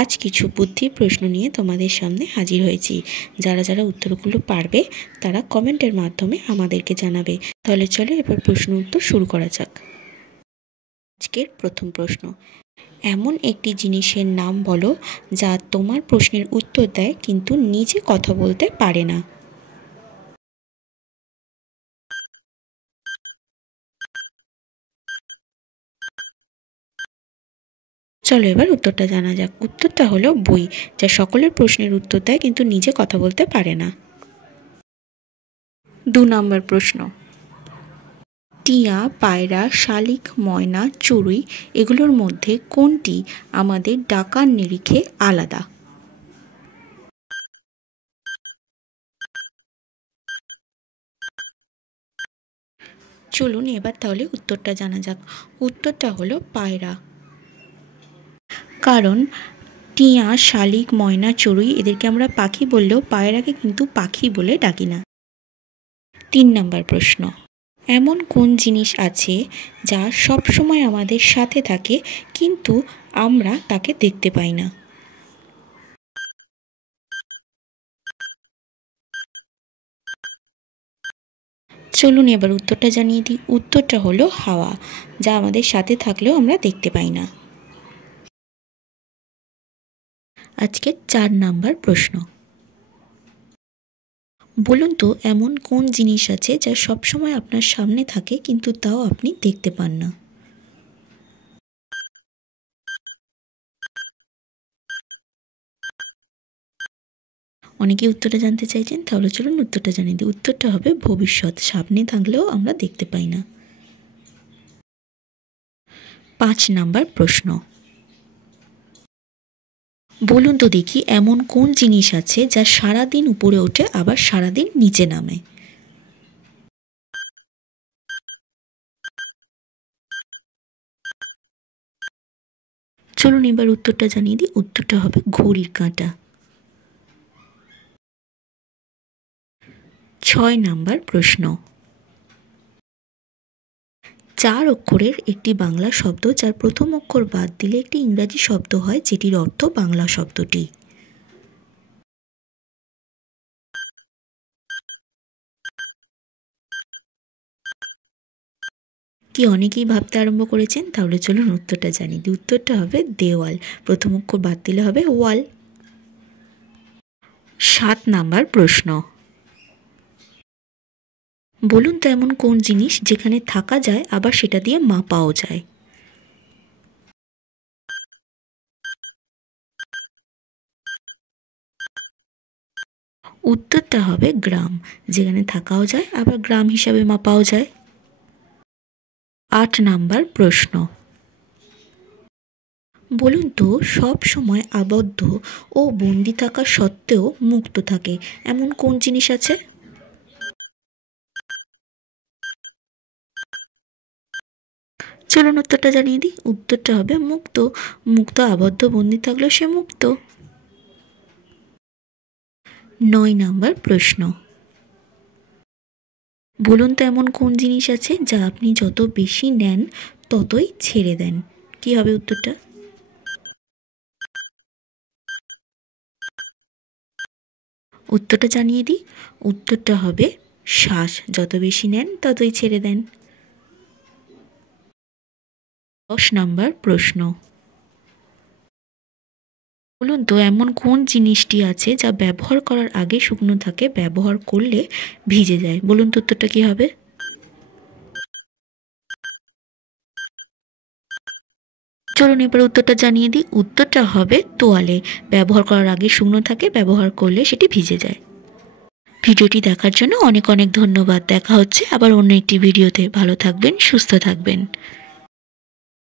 আজ কিছু বুদ্ধির প্রশ্ন নিয়ে তোমাদের সামনে হাজির হয়েছি। যারা যারা উত্তরগুলো পারবে তারা কমেন্টের মাধ্যমে আমাদেরকে জানাবে। তাহলে চলো এবার প্রশ্ন উত্তর শুরু করা যাক। আজকের প্রথম প্রশ্ন, এমন একটি জিনিসের নাম বলো যা তোমার প্রশ্নের উত্তর দেয় কিন্তু নিজে কথা বলতে পারে না। চলো এবার উত্তরটা জানা যাক। উত্তরটা হলো বই, যা সকলের প্রশ্নের উত্তর দেয় কিন্তু নিজে কথা বলতে পারে না। 2 নম্বর প্রশ্ন, টিয়া, পায়রা, শালিক, ময়না, চড়ুই এগুলোর মধ্যে কোনটি আমাদের ডাকার নিরিখে আলাদা? চলুন এবার তাহলে উত্তরটা জানা যাক। উত্তরটা হলো পায়রা। কারণ টিয়া, শালিক, ময়না, চড়ুই এদেরকে আমরা পাখি বললেও পায়রাকে কিন্তু পাখি বলে ডাকি না। 3 নম্বর প্রশ্ন, এমন কোন জিনিস আছে যা সব সময় আমাদের সাথে থাকে কিন্তু আমরা তাকে দেখতে পাই না? চলুন এবার উত্তরটা জানিয়ে দিই। উত্তরটা হলো হাওয়া, যা আমাদের সাথে থাকলেও আমরা দেখতে পাই না। আজকে 4 নম্বর প্রশ্ন, বলুন তো এমন কোন জিনিস আছে যা সবসময় আপনার সামনে থাকে কিন্তু তাও আপনি দেখতে পান না? অনেকেই উত্তরটা জানতে চাইছেন, তাহলে চলুন উত্তরটা জানিয়ে দিই। উত্তরটা হবে ভবিষ্যৎ, সামনে থাকলেও আমরা দেখতে পাই না। 5 নম্বর প্রশ্ন, বলুন তো দেখি এমন কোন জিনিস আছে যা সারাদিন উপরে ওঠে আবার সারাদিন নিচে নামে? চলুন এবার উত্তরটা জানিয়ে দিই। উত্তরটা হবে ঘড়ির কাঁটা। 6 নম্বর প্রশ্ন, 4 অক্ষরের একটি বাংলা শব্দ যার প্রথম অক্ষর বাদ দিলে একটি ইংরাজি শব্দ হয় যেটির অর্থ বাংলা শব্দটি। কি অনেকেই ভাবতে আরম্ভ করেছেন, তাহলে চলুন উত্তরটা জানিয়ে দিই। উত্তরটা হবে দেওয়াল, প্রথম অক্ষর বাদ দিলে হবে ওয়াল। 7 নম্বর প্রশ্ন, বলুন তো এমন কোন জিনিস যেখানে থাকা যায় আবার সেটা দিয়ে মাপাও যায়? উত্তরটা হবে গ্রাম, যেখানে থাকাও যায় আবার গ্রাম হিসাবে মাপাও যায়। 8 নম্বর প্রশ্ন, বলুন তো সব সময় আবদ্ধ ও বন্দি থাকা সত্ত্বেও মুক্ত থাকে এমন কোন জিনিস আছে? চলুন উত্তরটা জানিয়ে দিই। উত্তরটা হবে মুক্ত। মুক্ত আবদ্ধ বন্দি থাকলেও সে মুক্ত। 9 নম্বর প্রশ্ন, বলুন তো এমন কোন জিনিস আছে যা আপনি যত বেশি নেন ততই ছেড়ে দেন? কি হবে উত্তরটা? উত্তরটা জানিয়ে দিই। উত্তরটা হবে শ্বাস, যত বেশি নেন ততই ছেড়ে দেন। 10 নম্বর প্রশ্ন, বলুন তো এমন কোন জিনিসটি আছে যা ব্যবহার করার আগে শুকনো থাকে, ব্যবহার করলে ভিজে যায়? বলুন তো উত্তরটা কি হবে? চলুন এবার উত্তরটা জানিয়ে দিই। উত্তরটা হবে তোয়ালে, ব্যবহার করার আগে শুকনো থাকে, ব্যবহার করলে সেটি ভিজে যায়। ভিডিওটি দেখার জন্য অনেক অনেক ধন্যবাদ। দেখা হচ্ছে আবার অন্য একটি ভিডিওতে। ভালো থাকবেন, সুস্থ থাকবেন।